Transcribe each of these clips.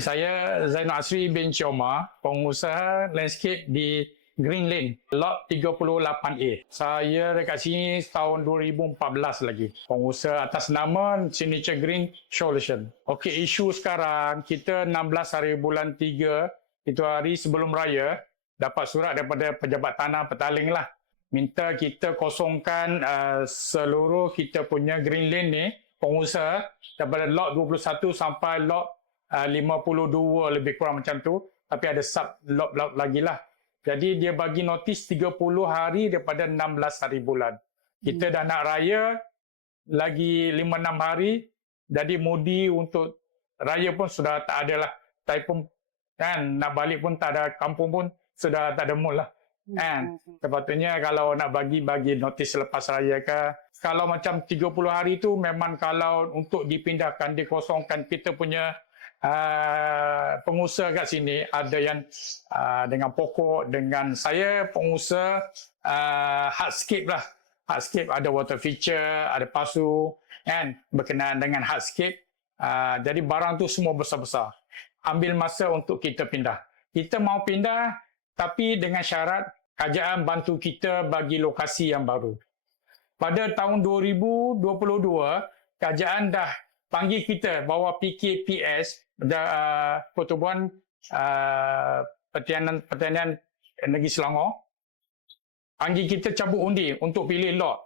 Saya Zainal Asri bin Chioma, pengusaha landscape di Green Lane, lot 38A. Saya dekat sini tahun 2014 lagi. Pengusaha atas nama Signature Green Solution. Okey, isu sekarang, kita 16 hari bulan 3, itu hari sebelum raya, dapat surat daripada pejabat tanah Petaling lah. Minta kita kosongkan seluruh kita punya Green Lane ni, pengusaha, daripada lot 21 sampai lot 52 lebih kurang macam tu, tapi ada sub lot lagi lah. Jadi dia bagi notis 30 hari daripada 16 hari bulan. Kita dah nak raya lagi 5-6 hari, jadi mudi untuk raya pun sudah tak ada lah. Saya pun kan nak balik pun tak ada, kampung pun sudah tak ada mood lah. Kan? Sepatutnya kalau nak bagi notis selepas raya ke. Kalau macam 30 hari tu memang kalau untuk dipindahkan, dikosongkan kita punya pengusaha kat sini, ada yang dengan pokok, dengan saya pengusaha hardscape lah. Hardscape ada water feature, ada pasu kan, berkenaan dengan hardscape. Jadi barang tu semua besar-besar. Ambil masa untuk kita pindah. Kita mau pindah tapi dengan syarat kerajaan bantu kita bagi lokasi yang baru. Pada tahun 2022, kerajaan dah panggil kita bawa PKPS, Pertubuhan Pertanian Negeri Selangor, panggil kita cabut undi untuk pilih lot.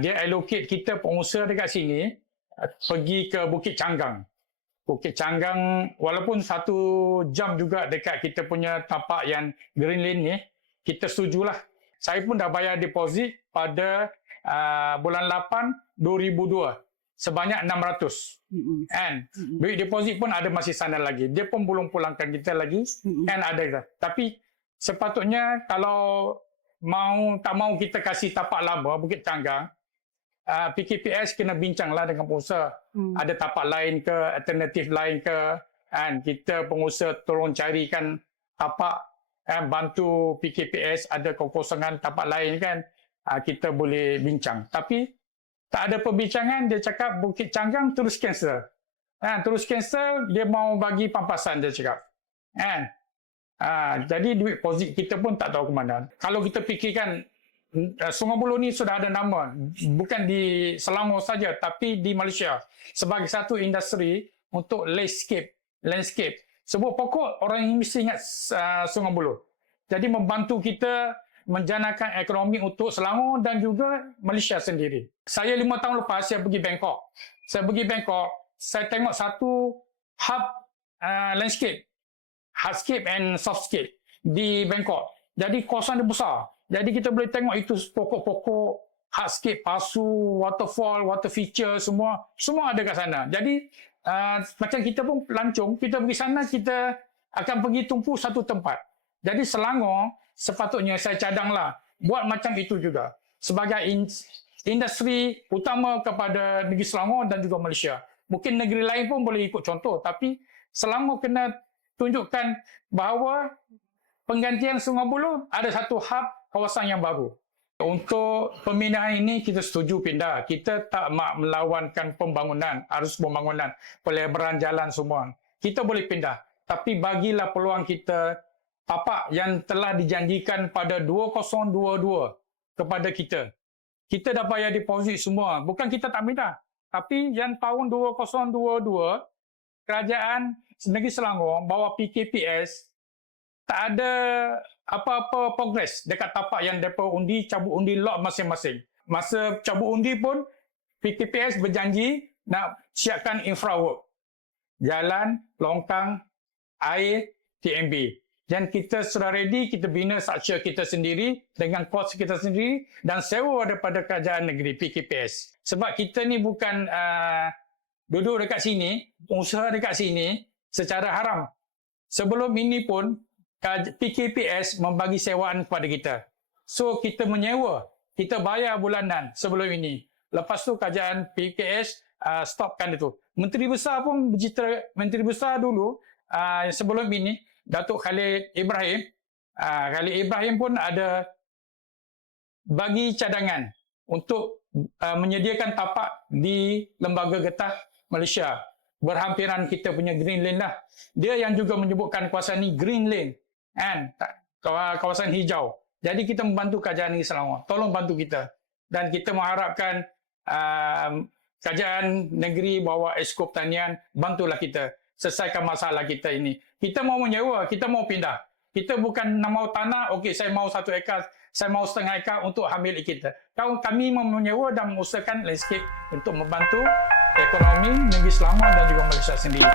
Dia allocate kita pengusaha dekat sini pergi ke Bukit Canggang. Bukit Canggang walaupun 1 jam juga dekat kita punya tapak yang Green Lane ni, kita setujulah. Saya pun dah bayar deposit pada bulan 8 2002 sebanyak 600. Kan? Duit deposit pun ada masih sana lagi. Dia pun belum pulangkan kita lagi. Kan ada. Tapi sepatutnya kalau tak mau kita kasih tapak lama Bukit Canggang, PKPS kena bincanglah dengan pengusaha. Ada tapak lain ke, alternatif lain ke, kan? Kita pengusaha tolong carikan tapak, kan? Bantu PKPS ada kekosongan tapak lain kan. Kita boleh bincang. Tapi tak ada perbincangan, dia cakap Bukit Canggang terus cancel. Terus cancel, dia mau bagi pampasan, dia cakap. Jadi duit deposit kita pun tak tahu ke mana. Kalau kita fikirkan, Sungai Buloh ni sudah ada nama. Bukan di Selangor saja, tapi di Malaysia. Sebagai satu industri untuk landscape. Sebut pokok, orang mesti ingat Sungai Buloh. Jadi membantu kita menjanakan ekonomi untuk Selangor dan juga Malaysia sendiri. Saya 5 tahun lepas, saya pergi Bangkok. Saya tengok satu hub landscape, hardscape and softscape di Bangkok. Jadi kawasan dia besar. Jadi kita boleh tengok itu pokok-pokok, hardscape, pasu, waterfall, water feature, semua ada kat sana. Jadi macam kita pun pelancong, kita pergi sana, kita akan pergi tumpu satu tempat. Jadi Selangor sepatutnya saya cadanglah buat macam itu juga sebagai industri utama kepada negeri Selangor dan juga Malaysia. Mungkin negeri lain pun boleh ikut contoh, tapi Selangor kena tunjukkan bahawa penggantian Sungai Buloh ada satu hub kawasan yang baru. Untuk pemindahan ini kita setuju pindah. Kita tak melawankan pembangunan, arus pembangunan, pelebaran jalan semua. Kita boleh pindah, tapi bagilah peluang kita tapak yang telah dijanjikan pada 2022 kepada kita. Kita dah bayar deposit semua. Bukan kita tak minta. Tapi yang tahun 2022, kerajaan negeri Selangor bawa PKPS, tak ada apa-apa progres dekat tapak yang mereka undi, cabut undi lot masing-masing. Masa cabut undi pun, PKPS berjanji nak siapkan infrawork. Jalan, longkang, air, TMB. Dan kita sudah ready, kita bina structure kita sendiri dengan kos kita sendiri dan sewa daripada kerajaan negeri PKPS. Sebab kita ni bukan duduk dekat sini, usaha dekat sini secara haram. Sebelum ini pun PKPS membagi sewaan kepada kita. So kita menyewa, kita bayar bulanan sebelum ini. Lepas tu kerajaan PKPS stopkan itu. Menteri Besar pun bercerita, Menteri Besar dulu sebelum ini, Datuk Khalid Ibrahim, Khalid Ibrahim pun ada bagi cadangan untuk menyediakan tapak di Lembaga Getah Malaysia. berhampiran kita punya green lane lah. Dia yang juga menyebutkan kawasan ni green lane, kan? Kawasan hijau. Jadi kita membantu Kerajaan Negeri Selangor. Tolong bantu kita. Dan kita mengharapkan Kerajaan Negeri bawah Exco Pertanian, bantulah kita selesaikan masalah kita ini. Kita mau menyewa, kita mau pindah. Kita bukan nak mau tanah, okey saya mau 1 ekar, saya mau setengah ekar untuk ambil kita. Kami mau menyewa dan mengusahakan landscape untuk membantu ekonomi negeri Selangor dan juga Malaysia sendiri.